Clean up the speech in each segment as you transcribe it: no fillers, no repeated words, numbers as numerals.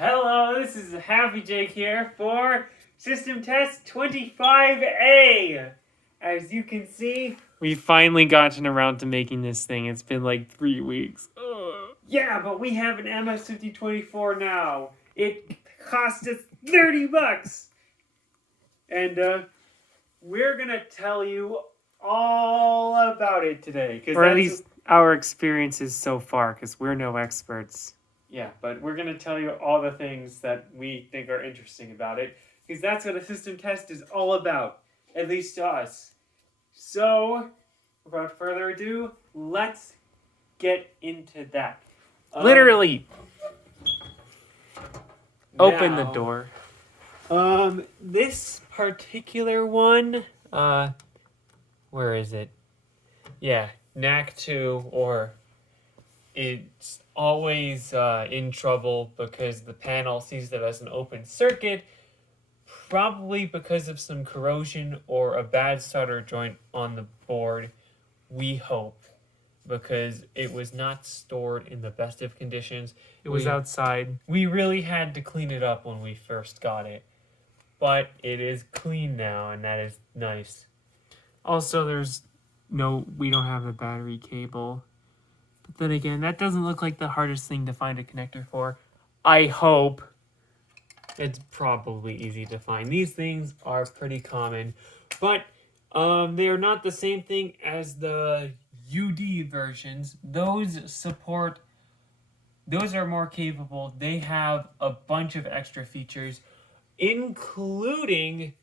Hello, this is Happy Jake here for System Test 25A. As you can see, we've finally gotten around to making this thing. It's been like 3 weeks. Ugh. Yeah, but we have an MS-5024 now. It cost us $30. And we're going to tell you all about it today. Or at least our experiences so far, because we're no experts. Yeah, but we're going to tell you all the things that we think are interesting about it, because that's what a system test is all about, at least to us. So, without further ado, let's get into that. Literally! Open the door. This particular one, where is it? Yeah, NAC 2, or it's always in trouble because the panel sees it as an open circuit, probably because of some corrosion or a bad solder joint on the board, we hope, because it was not stored in the best of conditions. It was outside. We really had to clean it up when we first got it, but it is clean now, and that is nice. Also, we don't have a battery cable. But then again, that doesn't look like the hardest thing to find a connector for. I hope. It's probably easy to find. These things are pretty common, but they are not the same thing as the UD versions. Those are more capable. They have a bunch of extra features, including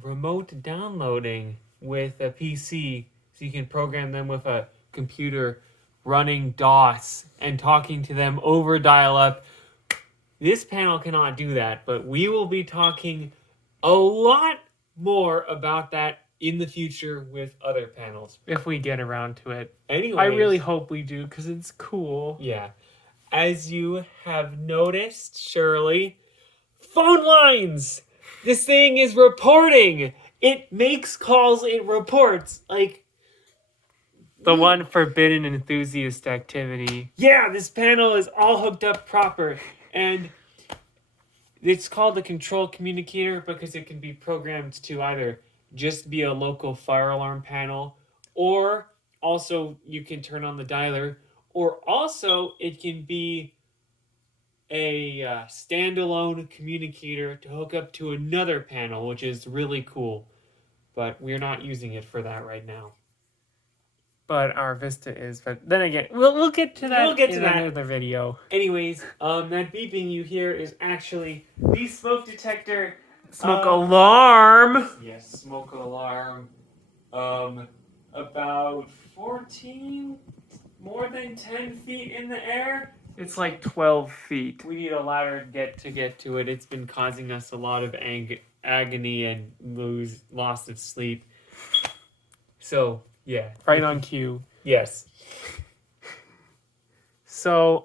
remote downloading with a PC, so you can program them with a computer running DOS and talking to them over dial-up. This panel cannot do that, but we will be talking a lot more about that in the future with other panels. If we get around to it. Anyways, I really hope we do, because it's cool. Yeah. As you have noticed, Shirley, phone lines! This thing is reporting! It makes calls, it reports. Like, the one forbidden enthusiast activity. Yeah, this panel is all hooked up proper. And it's called the control communicator because it can be programmed to either just be a local fire alarm panel, or also you can turn on the dialer, or also it can be a standalone communicator to hook up to another panel, which is really cool. But we're not using it for that right now. But our Vista is. But then again, we'll get to that in another video. Anyways, that beeping you hear is actually the smoke detector. Smoke alarm! Yes, smoke alarm. About 14, more than 10 feet in the air. It's like 12 feet. We need a ladder to get to it. It's been causing us a lot of agony and loss of sleep. So, yeah. Right on cue. Yes. So,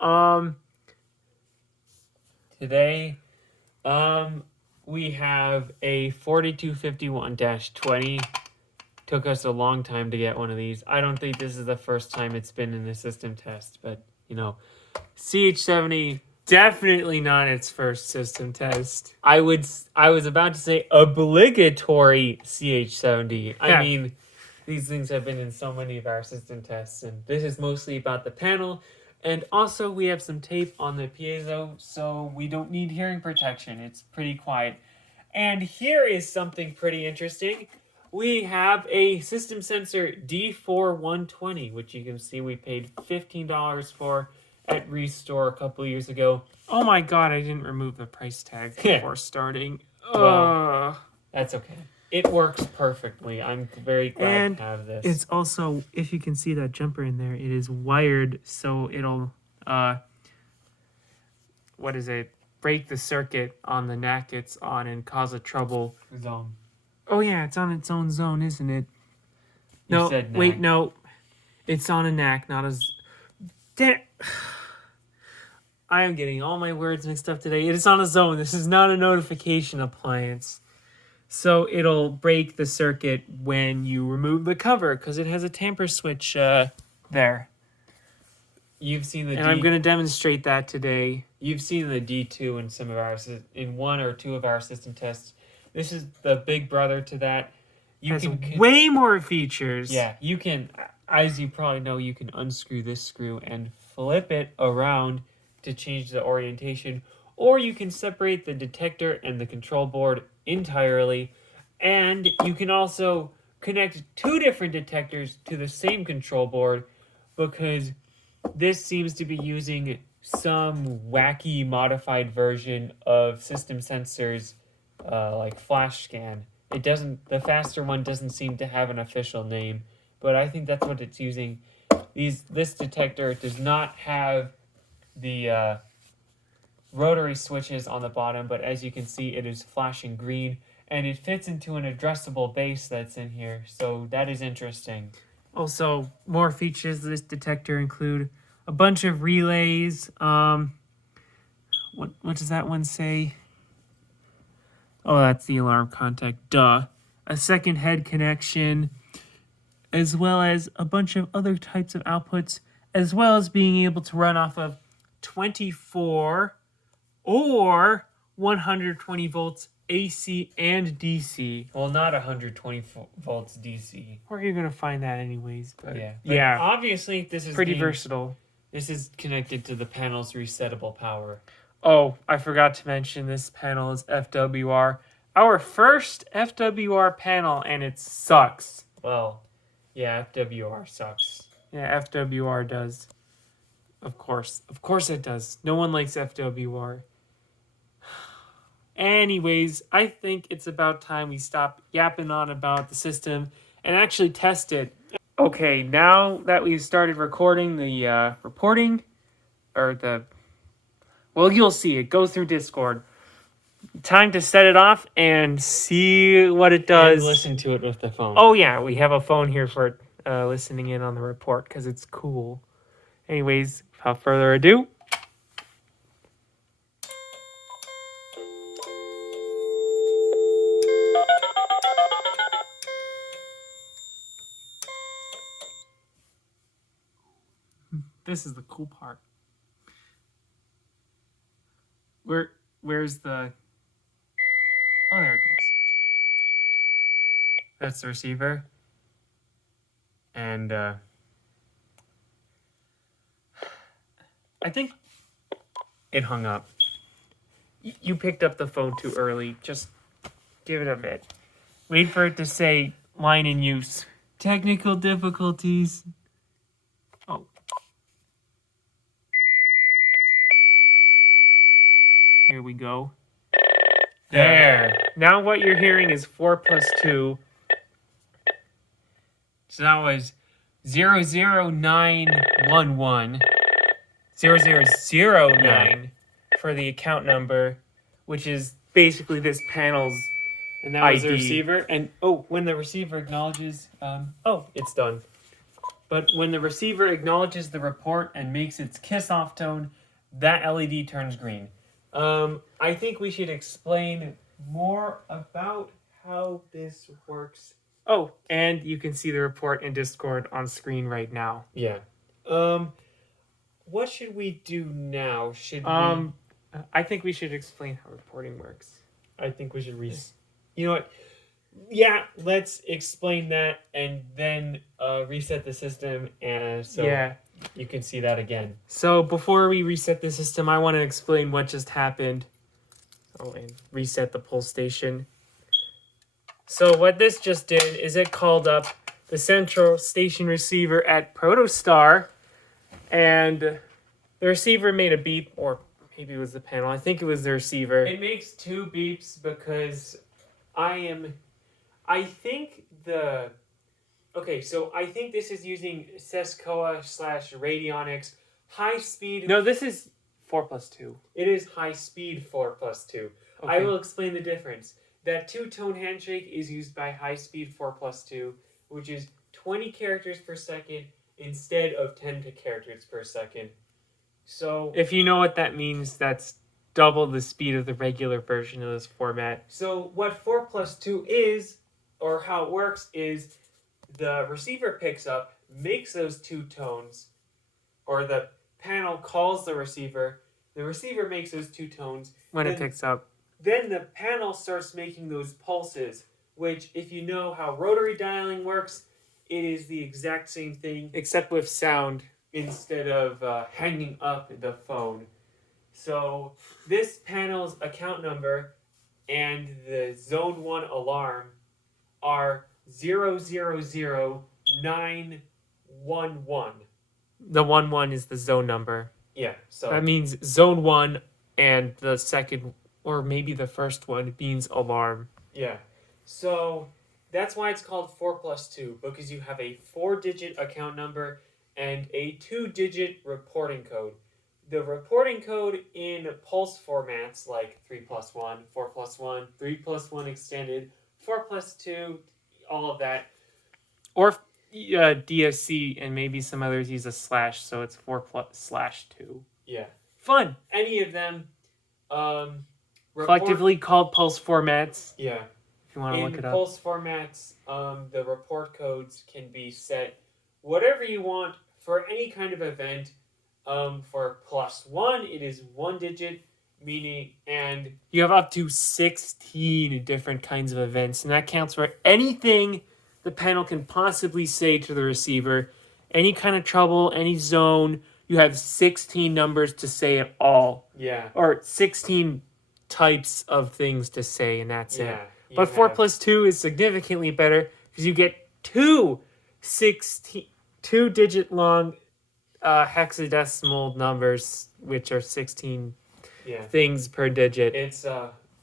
today, we have a 4251-20. Took us a long time to get one of these. I don't think this is the first time it's been in the system test, but, CH70, definitely not its first system test. I was about to say obligatory CH70. Yeah. I mean, these things have been in so many of our system tests, and this is mostly about the panel. And also, we have some tape on the piezo, so we don't need hearing protection. It's pretty quiet. And here is something pretty interesting. We have a system sensor D4120, which you can see we paid $15 for at Restore a couple years ago. Oh my god, I didn't remove the price tag before starting. Well, that's okay. It works perfectly. I'm very glad to have this. It's also, if you can see that jumper in there, it is wired so it'll, break the circuit on the NAC it's on and cause a trouble zone. Oh yeah, it's on its own zone, isn't it? No, wait, no. It's on a NAC, not a... I am getting all my words mixed up today. It is on a zone. This is not a notification appliance. So it'll break the circuit when you remove the cover because it has a tamper switch there. You've seen the And I'm going to demonstrate that today. You've seen the D2 in some of our in one or two of our system tests. This is the big brother to that. You has way more features. Yeah, you can, as you probably know, you can unscrew this screw and flip it around to change the orientation, or you can separate the detector and the control board entirely, and you can also connect two different detectors to the same control board, because this seems to be using some wacky modified version of system sensors, like flash scan. It doesn't. The faster one doesn't seem to have an official name, but I think that's what it's using. This detector does not have the rotary switches on the bottom, but as you can see, it is flashing green, and it fits into an addressable base that's in here. So that is interesting. Also, more features of this detector include a bunch of relays. What does that one say? Oh, that's the alarm contact. Duh. A second head connection, as well as a bunch of other types of outputs, as well as being able to run off of 24 or 120 volts AC and DC. Well, not 120 volts DC. Where are you going to find that anyways? But yeah. Obviously, this is pretty versatile. This is connected to the panel's resettable power. Oh, I forgot to mention this panel is FWR. Our first FWR panel, and it sucks. Well, yeah, FWR sucks. Yeah, FWR does. Of course it does. No one likes FWR. Anyways, I think it's about time we stop yapping on about the system and actually test it. Okay, now that we've started recording the reporting, or the... Well, you'll see. It goes through Discord. Time to set it off and see what it does. And listen to it with the phone. Oh, yeah. We have a phone here for listening in on the report because it's cool. Anyways, without further ado... This is the cool part. Where's the... Oh, there it goes. That's the receiver. And, I think it hung up. You picked up the phone too early. Just give it a bit. Wait for it to say line in use. Technical difficulties. Oh. Here we go. There. Now what you're hearing is 4 plus 2. So that was 00911. 0009 for the account number, which is basically this panel's and that was the receiver. And when the receiver acknowledges, it's done. But when the receiver acknowledges the report and makes its kiss off tone, that LED turns green. I think we should explain more about how this works. Oh, and you can see the report in Discord on screen right now. Yeah. What should we do now? I think we should explain how reporting works. I think we should You know what? Yeah, let's explain that and then reset the system, and you can see that again. So before we reset the system, I want to explain what just happened. Oh, and reset the pull station. So what this just did is it called up the central station receiver at Protostar, and the receiver made a beep, or maybe it was the panel. I think it was the receiver. It makes two beeps because I think this is using Sescoa/Radionics high speed. No, this is 4 plus 2. It is high speed 4 plus 2. Okay. I will explain the difference. That two-tone handshake is used by high speed 4 plus 2, which is 20 characters per second instead of 10 characters per second. So if you know what that means, that's double the speed of the regular version of this format. So what 4 plus 2 is, or how it works, is the receiver picks up, makes those two tones, or the panel calls the receiver makes those two tones. When it picks up. Then the panel starts making those pulses, which, if you know how rotary dialing works, it is the exact same thing, Except with sound. instead of hanging up the phone. So this panel's account number and the Zone 1 alarm are 000911. The 1 is the zone number. Yeah, so That means zone 1 and the second, or maybe the first one, means alarm. yeah. So that's why it's called 4+2, because you have a 4-digit account number and a 2-digit reporting code. The reporting code in pulse formats like 3+1, 4+1, 3+1 extended, 4+2, all of that. Or DSC, and maybe some others use a slash, so it's 4/2. Yeah. Fun. Any of them. Collectively called pulse formats. Yeah. If you want to look it In up. pulse formats, the report codes can be set whatever you want for any kind of event. For +1, it is 1 digit, meaning, and You have up to 16 different kinds of events, and that counts for anything the panel can possibly say to the receiver. Any kind of trouble, any zone, you have 16 numbers to say it all. yeah, Or 16 types of things to say, and that's it. yeah. you But 4 have- plus 2 is significantly better because you get two 2-digit long hexadecimal numbers, which are 16 yeah. things per digit. It's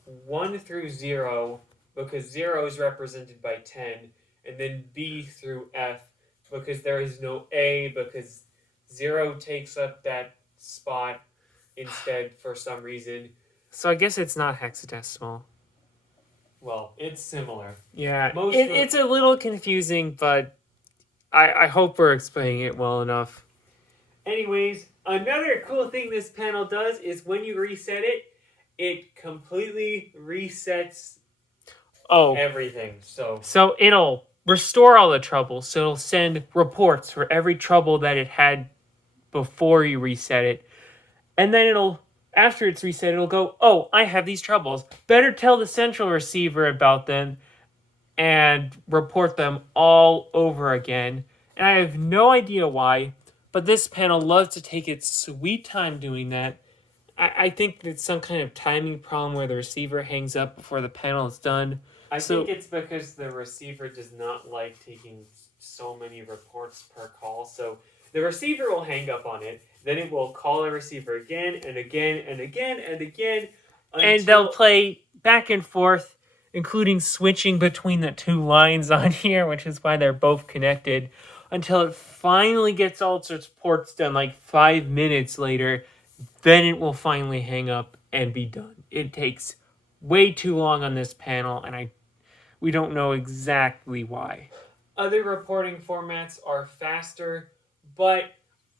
1 through 0, because 0 is represented by 10, and then B through F, because there is no A, because 0 takes up that spot instead for some reason. So I guess it's not hexadecimal. Well, it's similar. Yeah, Most it's a little confusing, but I hope we're explaining it well enough. Anyways, another cool thing this panel does is when you reset it, it completely resets everything. So it'll restore all the trouble. So it'll send reports for every trouble that it had before you reset it. And then after it's reset, it'll go, oh, I have these troubles. Better tell the central receiver about them and report them all over again. And I have no idea why, but this panel loves to take its sweet time doing that. I think it's some kind of timing problem where the receiver hangs up before the panel is done. I think it's because the receiver does not like taking so many reports per call. So the receiver will hang up on it. Then it will call the receiver again and again and again and again. And they'll play back and forth, including switching between the two lines on here, which is why they're both connected, until it finally gets all its reports done, like 5 minutes later. Then it will finally hang up and be done. It takes way too long on this panel, and we don't know exactly why. Other reporting formats are faster, but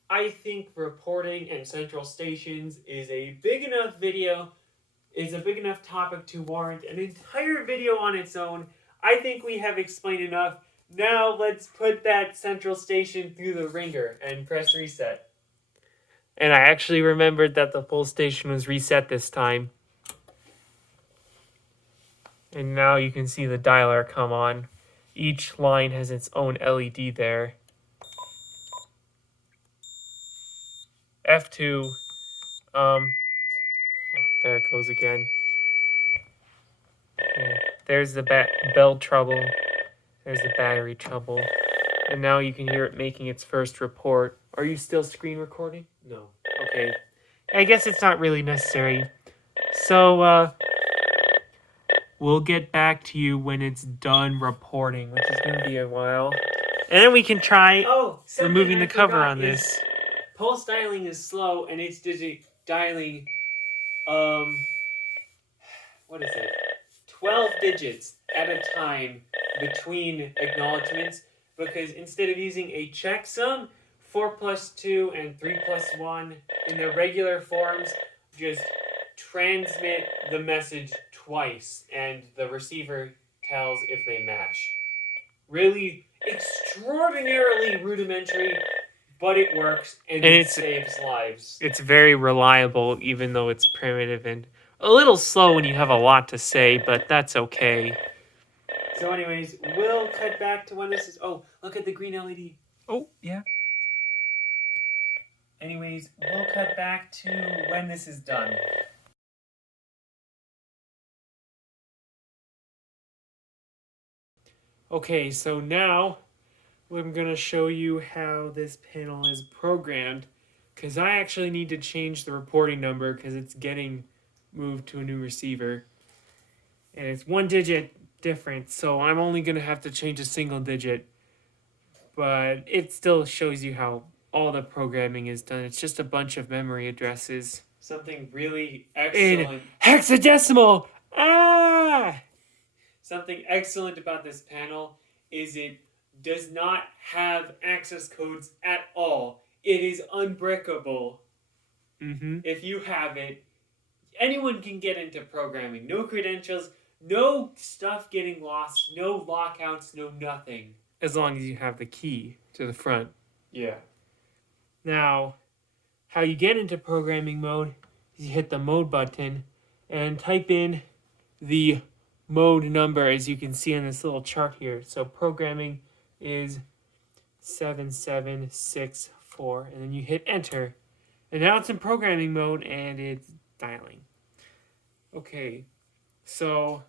I think reporting and central stations is a big enough topic to warrant an entire video on its own. I think we have explained enough. Now let's put that central station through the ringer and press reset. And I actually remembered that the full station was reset this time. And now you can see the dialer come on. Each line has its own LED there. F2. There it goes again. Okay, there's the bell trouble. There's the battery trouble. And now you can hear it making its first report. Are you still screen recording? No. Okay. I guess it's not really necessary. So, we'll get back to you when it's done reporting, which is going to be a while. And then we can try removing the cover on this. Pulse dialing is slow, and it's dialing, 12 digits at a time between acknowledgements, because instead of using a checksum, 4+2 and 3+1 in the regular forms just transmit the message twice, and the receiver tells if they match. Really extraordinarily rudimentary, but it works and And it saves lives. It's very reliable, even though it's primitive and a little slow when you have a lot to say, but that's okay. So anyways, we'll cut back to when this is... Oh, look at the green LED. Oh, yeah. Anyways, we'll cut back to when this is done. Okay, so now I'm going to show you how this panel is programmed, because I actually need to change the reporting number because it's getting moved to a new receiver. And it's 1 digit difference, so I'm only going to have to change a single digit. But it still shows you how all the programming is done. It's just a bunch of memory addresses. Something really In excellent. hexadecimal! Ah! Something excellent about this panel is it does not have access codes at all. It is unbreakable. Mm-hmm. If you have it, anyone can get into programming. No credentials, no stuff getting lost, no lockouts, no nothing. As long as you have the key to the front. Yeah. Now, how you get into programming mode is you hit the mode button and type in the mode number, as you can see on this little chart here. So programming is 7764, and then you hit enter. And now it's in programming mode and it's dialing. Okay, so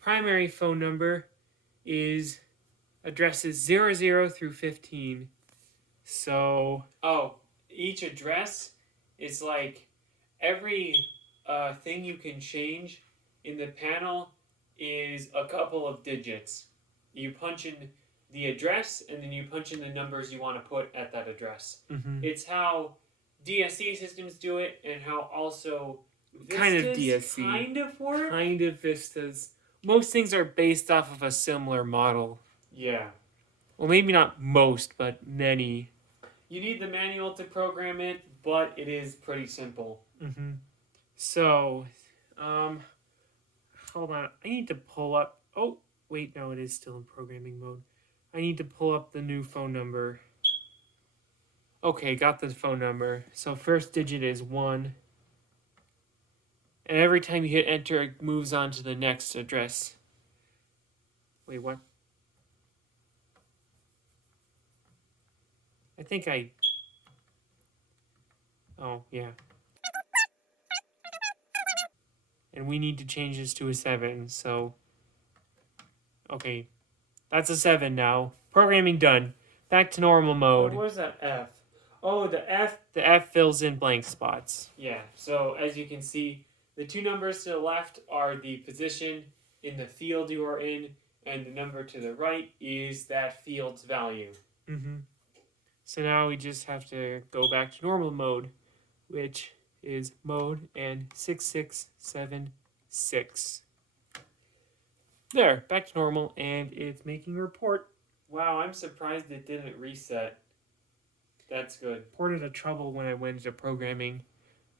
primary phone number is addresses 00 through 15. So Each address is like every thing you can change in the panel is a couple of digits. You punch in the address and then you punch in the numbers you want to put at that address. mm-hmm. It's how DSC systems do it and how also Kind of Vistas DSC. kind of work. Kind of Vistas. Most things are based off of a similar model. Yeah. Well, maybe not most, but many. You need the manual to program it, but it is pretty simple. Mm-hmm. So, hold on. I need to pull up. Oh, wait, no, it is still in programming mode. I need to pull up the new phone number. Okay, got the phone number. So first digit is 1. And every time you hit enter, it moves on to the next address. Wait, what? I think I... Oh, yeah. And we need to change this to a 7, so... Okay. That's a 7 now. Programming done. Back to normal mode. Where's that F? Oh, the F. The F fills in blank spots. Yeah, so as you can see, the two numbers to the left are the position in the field you are in, and the number to the right is that field's value. Mm-hmm. So now we just have to go back to normal mode, which is mode and 6676. There, back to normal, and it's making a report. Wow, I'm surprised it didn't reset. That's good. Reported a trouble when I went into programming,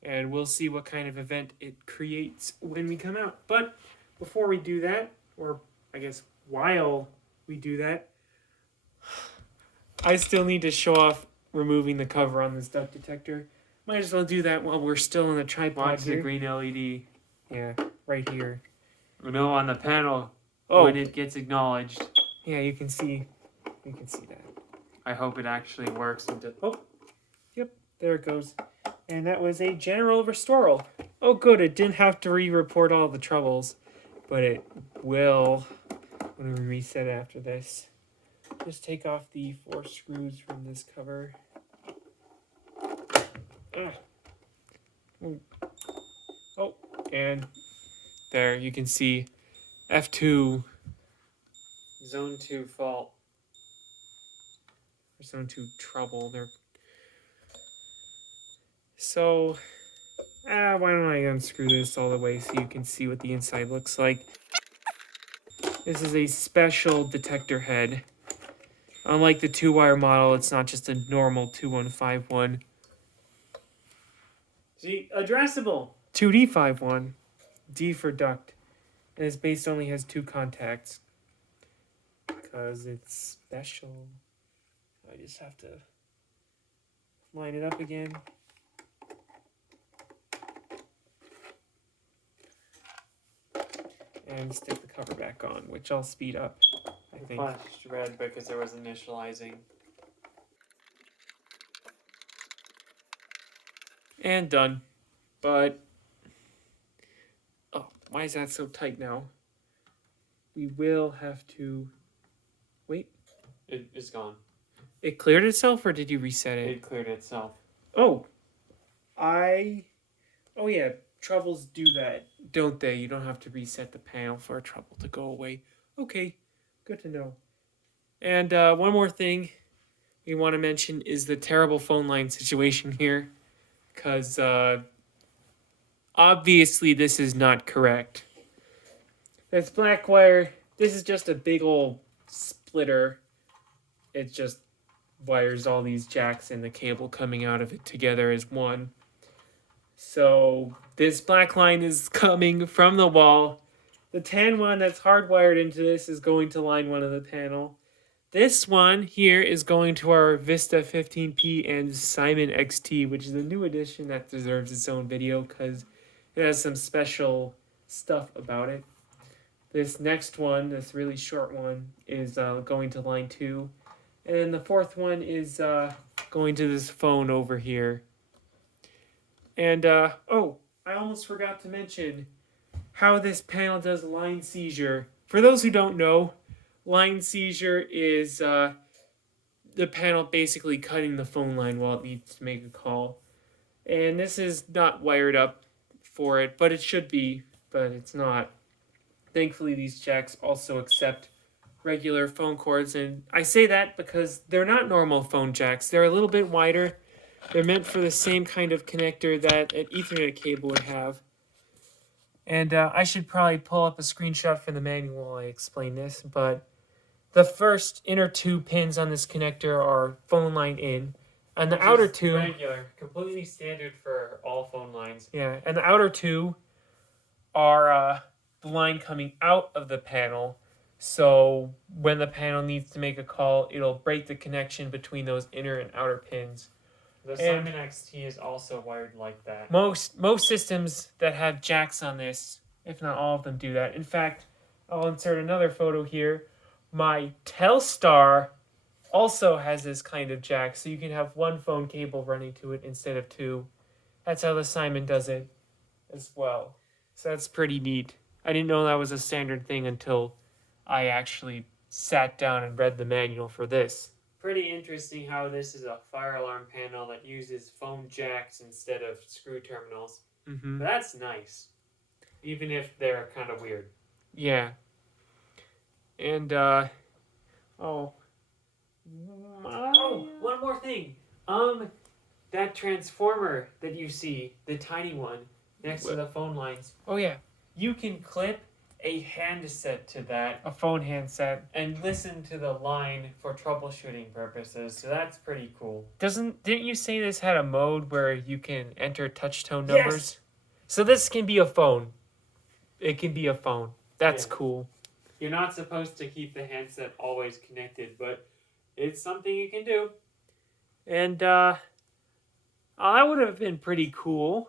and we'll see what kind of event it creates when we come out. But before we do that, or I guess while we do that, I still need to show off removing the cover on this duct detector. Might as well do that while we're still on the tripod. Watch the here. green LED. Yeah, right here. No, on the panel. Oh, When it gets acknowledged. yeah, you can see that. I hope it actually works. There it goes. And that was a general restoral. Oh, good. It didn't have to re-report all the troubles, but it will when we reset after this. Just take off the 4 screws from this cover. Oh, and there you can see F2 Zone 2 fault. or Zone 2 trouble. So, why don't I unscrew this all the way so you can see what the inside looks like. This is a special detector head. Unlike the 2-wire model, it's not just a normal 2151. See, addressable. 2D51. D for duct. And its base only has 2 contacts. Because it's special. I just have to line it up again. And stick the cover back on, which I'll speed up, I It think. flashed red because there was initializing. And done. But, oh, why is that so tight now? We will have to, wait. It is gone. It cleared itself, or did you reset it? It cleared itself. Oh, oh yeah, troubles do that, don't they? You don't have to reset the panel for a trouble to go away. Okay, good to know. And one more thing we want to mention is the terrible phone line situation here, because obviously this is not correct. This black wire, this is just a big old splitter. It just wires all these jacks and the cable coming out of it together as one. So this black line is coming from the wall. The tan one that's hardwired into this is going to line one of the panel. This one here is going to our Vista 15P and Simon XT, which is a new edition that deserves its own video because it has some special stuff about it. This next one, this really short one, is going to line 2. And then the fourth one is going to this phone over here. And, oh, I almost forgot to mention how this panel does line seizure. For those who don't know, line seizure is the panel basically cutting the phone line while it needs to make a call. And this is not wired up for it, but it should be, but it's not. Thankfully, these jacks also accept regular phone cords, and I say that because they're not normal phone jacks. They're a little bit wider. They're meant for the same kind of connector that an Ethernet cable would have. And I should probably pull up a screenshot from the manual while I explain this, but the first inner 2 pins on this connector are phone line in, and the outer 2... regular, completely standard for all phone lines. Yeah, and the outer 2 are the line coming out of the panel. So when the panel needs to make a call, it'll break the connection between those inner and outer pins. The Simon XT is also wired like that. Most systems that have jacks on this, if not all of them, do that. In fact, I'll insert another photo here. My Telstar also has this kind of jack, so you can have one phone cable running to it instead of 2. That's how the Simon does it as well. So that's pretty neat. I didn't know that was a standard thing until I actually sat down and read the manual for this. Pretty interesting how this is a fire alarm panel that uses phone jacks instead of screw terminals. Mm-hmm. But that's nice, even if they're kind of weird. Yeah. And, Oh, one more thing. That transformer that you see, the tiny one, next to the phone lines, Oh, yeah. you can clip a handset to that A phone handset. and listen to the line for troubleshooting purposes. So that's pretty cool. Didn't you say this had a mode where you can enter touch-tone Yes. numbers? So this can be a phone. It can be a phone. That's Yeah. cool. You're not supposed to keep the handset always connected, but it's something you can do. And, that would have been pretty cool.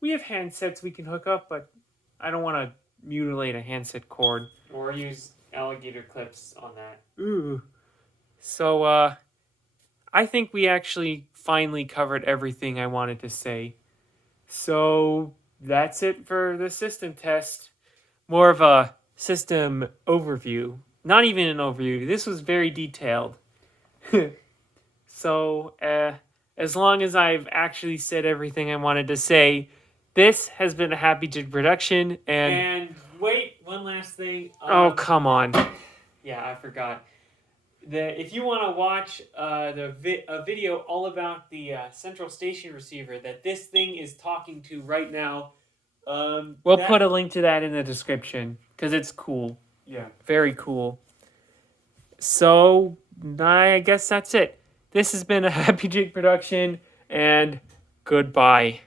We have handsets we can hook up, but I don't want to mutilate a handset cord. Or use alligator clips on that. Ooh. So, I think we actually finally covered everything I wanted to say. So, that's it for the system test. More of a system overview. Not even an overview. This was very detailed. So, as long as I've actually said everything I wanted to say, this has been a Happy Jig production, And wait, one last thing. oh, come on. Yeah, I forgot. If you want to watch a video all about the central station receiver that this thing is talking to right now, We'll put a link to that in the description, because it's cool. Yeah. Very cool. So, I guess that's it. This has been a Happy Jig production, and goodbye.